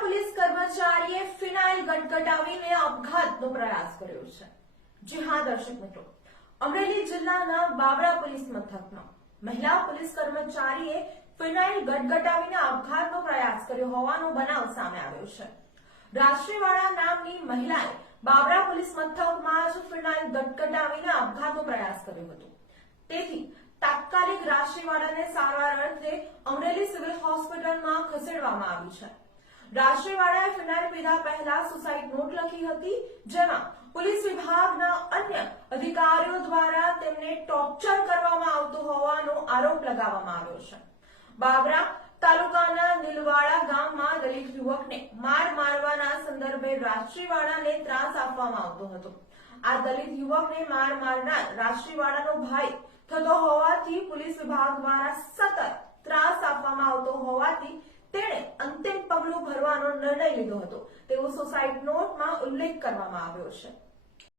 Police કર્મચારીએ ફિનાઇલ ગટગટાવીને આપઘાતનો પ્રયાસ કર્યો છે। જી હા દર્શક મિત્રો, અમરેલી જિલ્લાના બાબરા પોલીસ મથકમાં મહિલા પોલીસ કર્મચારીએ ફિનાઇલ ગટગટાવીને આપઘાતનો પ્રયાસ કર્યો હોવાનો બનાવ સામે આવ્યો છે। રાષ્ટ્રીવાળા નામની મહિલાએ બાબરા પોલીસ મથકમાં જ ફિનાઇલ ગટગટાવીને આપઘાતનો પ્રયાસ કર્યો હતો। તેથી તાત્કાલિક રાષ્ટ્રીવાળાને સારવાર અર્થે અમરેલી સિવિલ હોસ્પિટલમાં ખસેડવામાં આવી છે। રાષ્ટ્રીવાળાએ ફિનાઇલ પીધા પહેલા સુસાઇડ નોટ લખી હતી, જેમાં પોલીસ વિભાગના અન્ય અધિકારીઓ દ્વારા તેમને ટોર્ચર કરવામાં આવતો હોવાનો આરોપ લગાવવામાં આવ્યો છે। બાબરા તાલુકાના નીલવાડા ગામમાં દલિત યુવકને માર મારવાના સંદર્ભે રાષ્ટ્રીવાળાને ત્રાસ આપવામાં આવતો હતો। આ દલિત યુવકને માર મારનાર રાષ્ટ્રીવાળાનો ભાઈ થતો હોવાથી પોલીસ વિભાગ દ્વારા સતત ત્રાસ આપવામાં આવતો હોવાથી તેણે અંતિમ પગલું ભરવાનો નિર્ણય લીધો હતો તેવો સુસાઇડ નોટમાં ઉલ્લેખ કરવામાં આવ્યો છે।